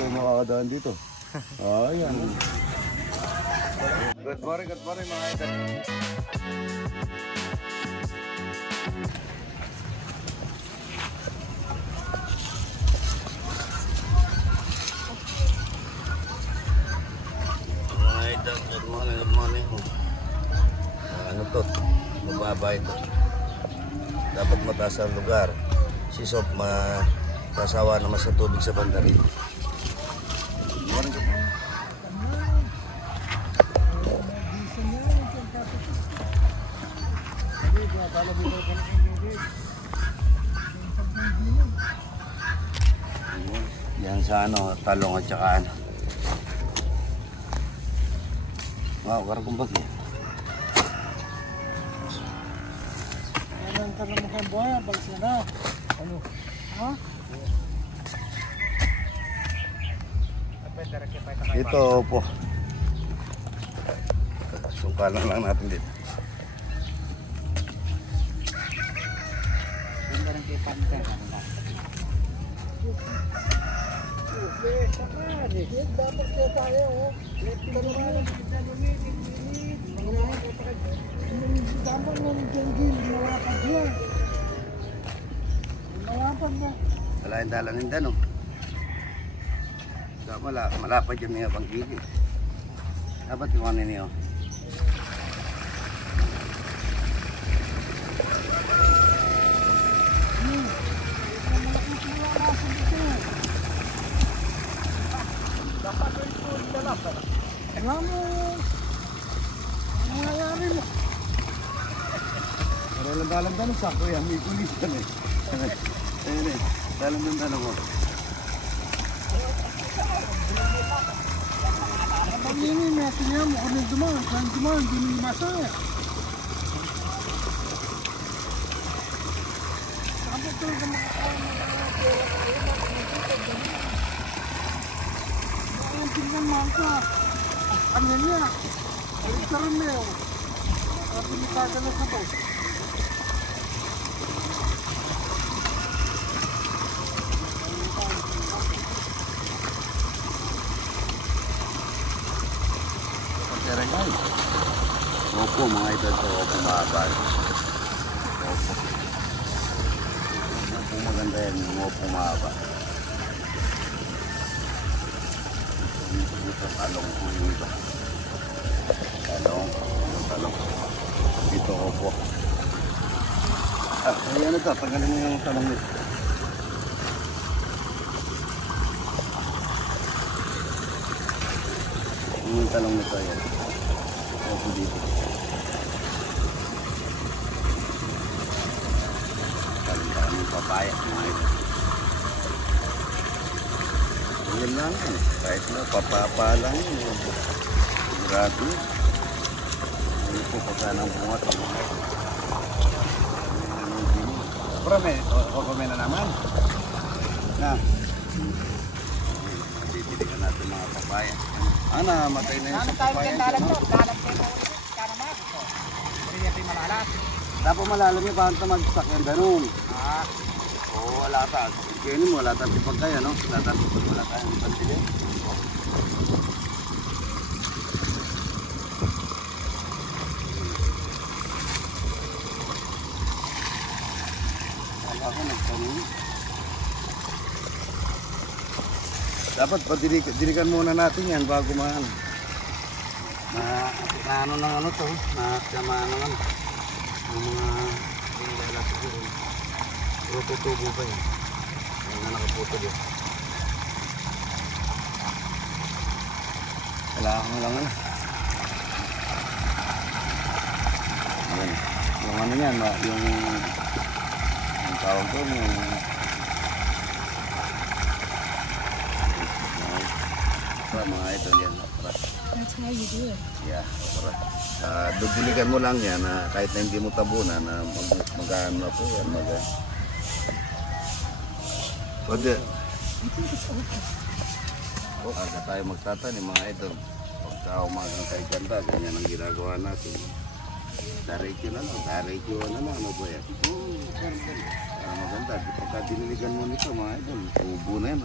tayo makakadaan dito. Ayan. Good morning mga idol. Good morning. Ano to? Mababa ito. Dapat mataas ang lugar. Si Sof masasawa naman sa tubig sa banda rin. Good morning. Yan sa ano, talong at saka ano. Wow, karagong bag yan. Anong tanong mo kang buhay? Bags na na. Ano? Ha? Ito po. Sungkalan lang natin dito. Ganda rin kay Panther. Dapat kaya tayo. Dapat nga ng Jengil, malapad niya. Malapad na. Wala yung dalanin din, no? Malapad yung mga panggili. Dapat yung ano niyo. Dapat ito ilalaban. Alam mo, ang nangyayari mo. Dalam tanong sako yan, may kulis yan eh. Ayun eh, dalam mo. Kapag yun natin yan mo kung dumaan, saan dumaan, di mo masaya. Kapag talaga makakain mo mga pera kayo, ang tingnan mo ka. Ano niya? Balik ka rin niyo. At pinitaga na sa to. Opo mga idol to, opo mahaba. Opo. Opo maganda yan, yung opo mahaba. Ito talong po yung ito. Talong. Ito opo. Ayan ito, tanggalin mo yung talong nito. Yung talong nito yan. Opo dito. Talong papaya mga ito. Yan lang yan. Kahit na papapa lang yun. Grabe. Ano po pagka ng bunga ito mga ito. Kome na naman. Na. Bibili ka natin mga papaya. Ana, matay na yung sa papaya. Dapat malalam yung paano mag-stack yung ganun. Oo, wala ta. Kaya mo, wala tayong pagkaya, no? Wala tayong pagkaya. Wala ko nagtanong. Dapat dilikan muna natin yan bago na ano ng ano to, na naman ang mga lalaki siguro. Puro tutubo pa yan. Yan na nakaputo din. Kailangan lang ano. Ayan. Yung ano yan, yung tawag ko, yung mga idol yan. That's how you do it. Yeah, dudiligan mo lang yan kahit na hindi mo tabunan na mag-ano na po yan. Pwede. Pagka tayo magtatanim mga idol, pagka umagang tayo ganda, ganyan ang ginagawa natin. Diretso na lang, ano po yan. Para maganda, di pa Pagka diniligan mo nito mga idol, tubo na yan.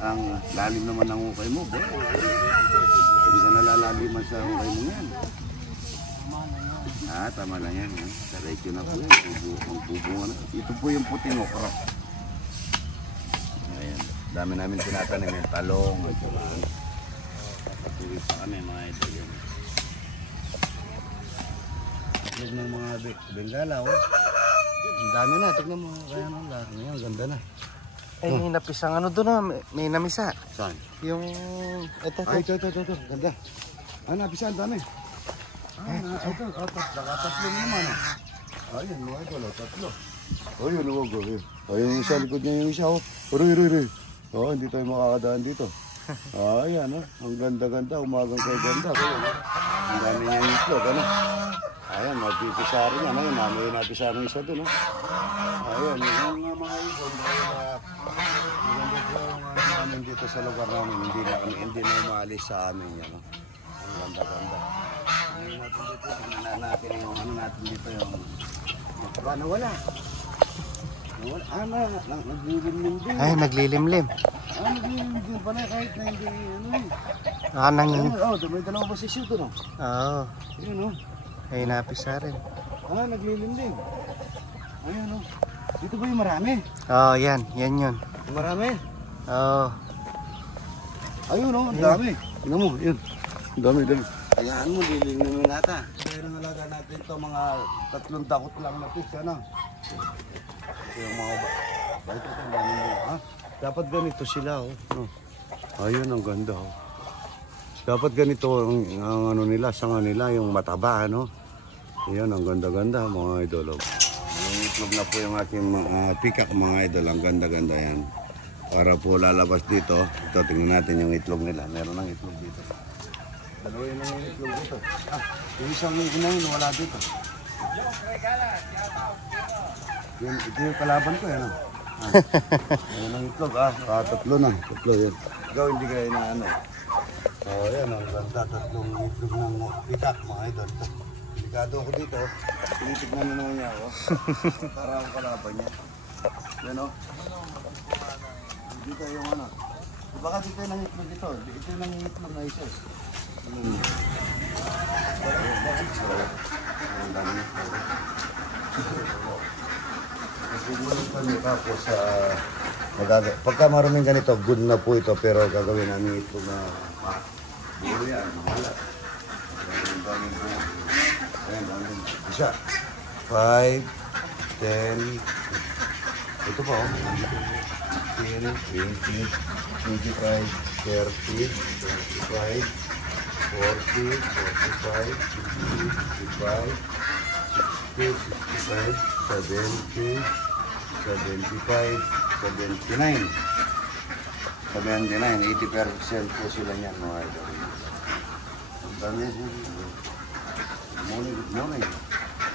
Ang lalim naman ng ukay mo, boy. Hindi ka nalalaliman sa ukay mo yan. Tama lang yan. Diretso na po yan. Ang tubo na. Ito po yung puting okra. Ayan. Dami namin tinatanim yung talong. Patuloy pa kami mga idol yan. Itlog ng mga bengala, oh. Ang dami na, tignan mo. Kaya nang laki na yan, ganda na. Ay, may napisang ano doon na, may namisa. Saan? Yung, ito. Ay, ito, ganda. Napisa, ang dami. Ito, tatlo naman, ah. Ayun, mga idol, tatlo. Ayun, huwag, ayun. Ayun, yung isa, likod niya yung isa, oh. Ruy. Oh, hindi tayo makakadaan dito. Ayan, oh. Ang ganda-ganda, umagang kay ganda. Ang dami niya yung itlog, ano? Ayan, magpipisa rin yan. Ayun, may napisa rin isa doon. Ayan, yung mga ibon, maganda po namin dito sa lugar namin. Hindi na umaalis sa amin yan. Ang ganda-ganda. Ngayon natin dito, tingnan natin yung ano natin dito yung... Nawala. Naglilimlim din. Ay, naglilimlim. Naglilimlim din pala kahit na hindi ano eh. May dalawa ba si Sito, no? Oo. Yun, no? Ay, napisa rin. Naglilimlim. Ayun, no? Dito ba yung marami? Oo, yan yun. Marami? Oo. Ayun, no? Ang dami. Tingnan mo, yun. Ang dami. Ayan mo, lilimlimin natin. Kaya nang alaga natin ito, mga 3 dakot lang na fish, ano? Ito yung mga bait ito, ang dami mo, ha? Dapat ganito sila, oh. Ayun, ang ganda, oh. Dapat ganito ang ano nila, sanga nila, yung mataba, ano? Ayan, ang ganda-ganda, mga idol. Yung itlog na po yung aking pikak, mga idol. Ang ganda-ganda yan. Para po lalabas dito. Ito, tingnan natin yung itlog nila. Meron ng itlog dito. Dalawa yun ang itlog dito. Yung isang inahin, wala dito. Ito yung kalaban ko, yan. Meron ng itlog, tatlo na. Tatlo yan. Ikaw, hindi kayo na ano. Yan, ang ganda. Tatlong itlog ng pikak, mga idol. Delikado ako dito. Tinitignan mo naman niya ako. Para ang kalaban niya. Yan, o. Dito yung ano. Baka dito yung nangitlog dito. Ito yung nangitlog na isa. Ano niya? Ang dami niya. Nagugulong kami tapos pagka maruming ganito, good na po ito. Pero gagawin namin itlog na bulo yan. Mahalat. Ang daming po. Ayan, daming. Isa. 5, 10. Ito pa, 10, 20, 25, 30, 35, 40, 45, 50, 55, 60, 65, 70, 75, 79. 79, 80% po sila niyan, mga idol. Ang dami. Good morning.